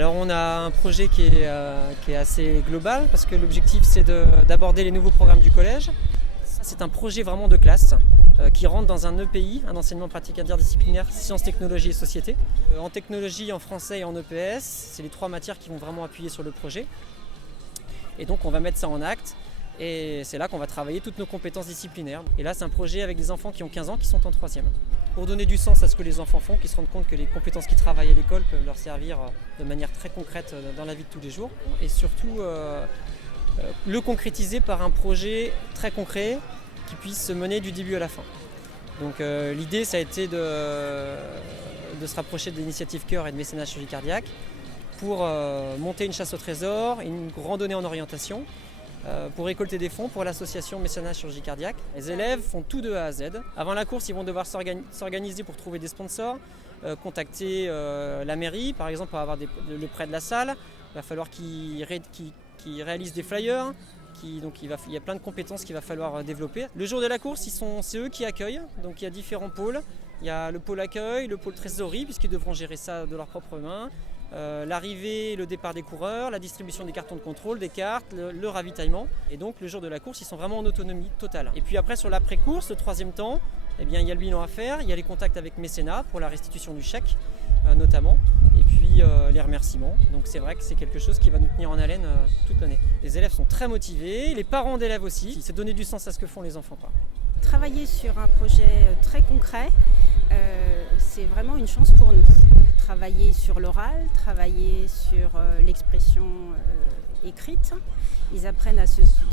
Alors on a un projet qui est assez global parce que l'objectif c'est d'aborder les nouveaux programmes du collège. C'est un projet vraiment de classe qui rentre dans un EPI, un enseignement pratique interdisciplinaire, sciences, technologies et société. En technologie, en français et en EPS, c'est les 3 matières qui vont vraiment appuyer sur le projet. Et donc on va mettre ça en acte et c'est là qu'on va travailler toutes nos compétences disciplinaires. Et là c'est un projet avec des enfants qui ont 15 ans qui sont en 3e. Pour donner du sens à ce que les enfants font, qu'ils se rendent compte que les compétences qu'ils travaillent à l'école peuvent leur servir de manière très concrète dans la vie de tous les jours. Et surtout le concrétiser par un projet très concret qui puisse se mener du début à la fin. Donc l'idée ça a été de se rapprocher de l'initiative Cœur et de mécénat chirurgie cardiaque pour monter une chasse au trésor, une randonnée en orientation, pour récolter des fonds pour l'association mécénat chirurgie cardiaque. Les élèves font tout de A à Z. Avant la course, ils vont devoir s'organiser pour trouver des sponsors, contacter la mairie, par exemple pour avoir le prêt de la salle. Il va falloir qu'ils réalisent des flyers. Donc il y a plein de compétences qu'il va falloir développer. Le jour de la course, c'est eux qui accueillent. Donc il y a différents pôles. Il y a le pôle accueil, le pôle trésorerie, puisqu'ils devront gérer ça de leurs propres mains. L'arrivée et le départ des coureurs, la distribution des cartons de contrôle, des cartes, le ravitaillement. Et donc le jour de la course, ils sont vraiment en autonomie totale. Et puis après sur l'après-course, le 3e temps, eh bien, il y a le bilan à faire, il y a les contacts avec mécénat pour la restitution du chèque notamment, et puis les remerciements. Donc c'est vrai que c'est quelque chose qui va nous tenir en haleine toute l'année. Les élèves sont très motivés, les parents d'élèves aussi, c'est donner du sens à ce que font les enfants. Travailler sur un projet très concret, c'est vraiment une chance pour nous. Travailler sur l'oral, travailler sur l'expression écrite. Ils apprennent à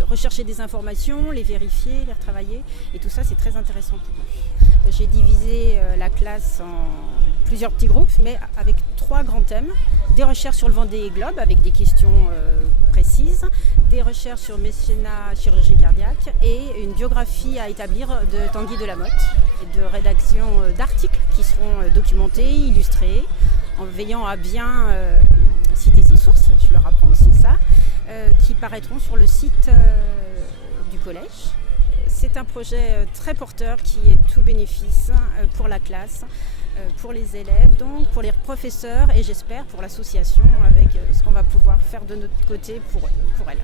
rechercher des informations, les vérifier, les retravailler. Et tout ça, c'est très intéressant pour eux. J'ai divisé la classe en plusieurs petits groupes, mais avec 3 grands thèmes. Des recherches sur le Vendée Globe avec des questions précises, des recherches sur mécénat chirurgie cardiaque et une biographie à établir de Tanguy Delamotte. Et de rédaction d'articles qui seront documentés, illustrés, en veillant à bien citer ses sources, je leur apprends aussi ça, qui paraîtront sur le site du collège. C'est un projet très porteur qui est tout bénéfice pour la classe, pour les élèves, donc pour les professeurs et j'espère pour l'association avec ce qu'on va pouvoir faire de notre côté pour elles.